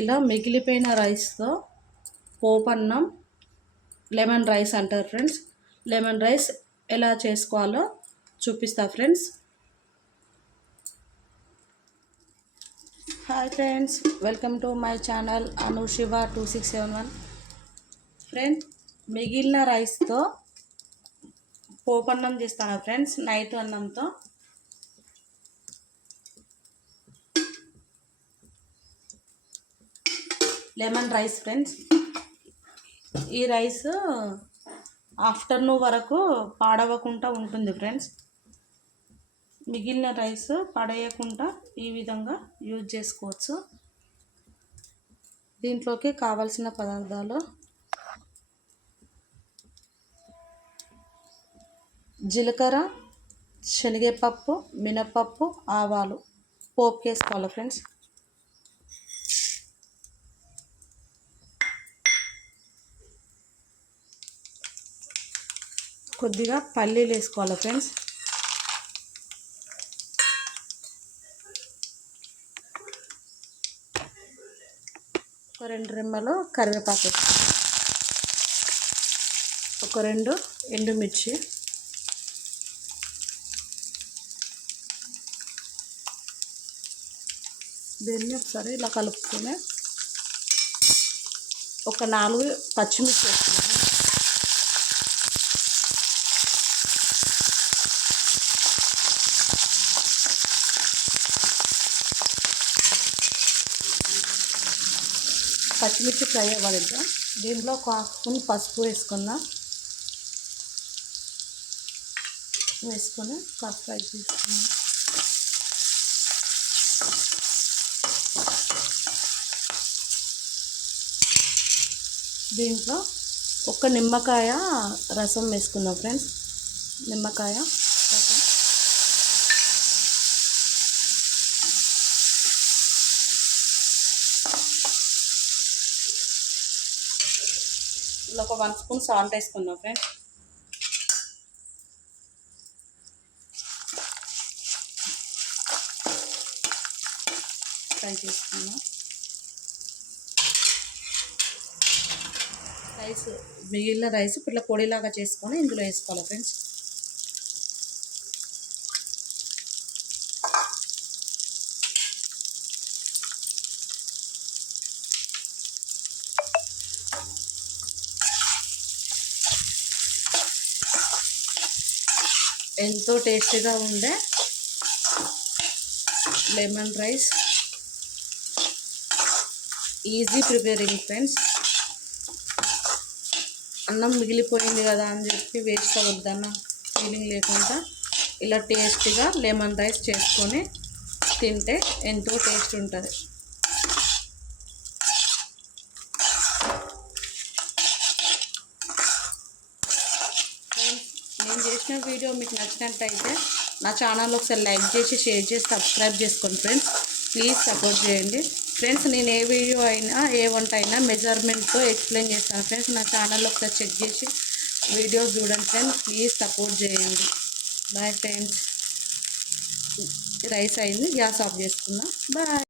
ఇలా మిగిలిపోయిన రైస్తో పోపన్నం లెమన్ రైస్ అంటారు ఫ్రెండ్స్. లెమన్ రైస్ ఎలా చేసుకోవాలో చూపిస్తా friends. Hi friends welcome to my channel Anu Siva two six seven one. Friends మిగిలిన రైస్తో పోపన్నం చేస్తాను ఫ్రెండ్స్ నైట్ అన్నంతో. Lemon rice friends. ఈ రైస్ ఆఫ్టర్నూన్ వరకు పాడవకుండా ఉంటుంది ఫ్రెండ్స్. మిగిలిన రైస్ పడేయకుండా ఈ విధంగా యూజ్ చేసుకోవచ్చు. దీంట్లోకి కావలసిన పదార్థాలు. జీలకర్ర శనగపప్పు మినపప్పు ఆవాలు. పోపు చేసుకోవాలి ఫ్రెండ్స్. కొద్దిగా పల్లీలు వేసుకోవాలి ఫ్రెండ్స్. ఒక రెండు రెమ్మలు కరివేపాకు ఒక రెండు ఎండుమిర్చి. దీన్ని ఒకసారి ఇలా కలుపుకొని ఒక నాలుగు పచ్చిమిర్చి వేసుకున్నాను పచ్చిమిర్చి ఫ్రై అవ్వాలి దీంట్లో ఒక స్పూన్ పసుపు వేసుకుందాం వేసుకొని కాస్త ఫ్రై చేసుకుందాం దీంట్లో ఒక నిమ్మకాయ రసం వేసుకుందాం ఫ్రెండ్స్. నిమ్మకాయ. రసం ఒక వన్ స్పూన్ సాల్ట్ వేసుకుందాం ఫ్రెండ్స్. ఫ్రై చేసుకుందాం. రైస్ మిగిలిన రైస్ ఇట్లా పొడిలాగా చేసుకొని ఇందులో వేసుకోవాలి ఫ్రెండ్స్. ఎంతో టేస్టీగా ఉండే lemon rice. Easy preparing friends అన్నం మిగిలిపోయింది కదా అని చెప్పి వేస్ట్ అవ్వద్దన్న ఫీలింగ్ లేకుండా ఇలా టేస్టీగా లెమన్ రైస్ చేసుకొని తింటే ఎంతో టేస్ట్ ఉంటుంది నేను చేసిన వీడియో మీకు నచ్చినట్టయితే నా ఛానల్ ఒకసారి లైక్ చేసి షేర్ చేసి సబ్స్క్రైబ్ చేసుకోండి ఫ్రెండ్స్. ప్లీజ్ సపోర్ట్ చేయండి. ఫ్రెండ్స్ నేను ఏ వీడియో అయినా ఏ వంట అయినా మెజర్మెంట్తో ఎక్స్ప్లెయిన్ చేస్తాను ఫ్రెండ్స్. నా ఛానల్ ఒకసారి చెక్ చేసి వీడియోస్ చూడండి ఫ్రెండ్స్. ప్లీజ్ సపోర్ట్ చేయండి. Bye friends. రైస్ అయింది గ్యాస్ ఆఫ్ చేసుకుందాం. బాయ్.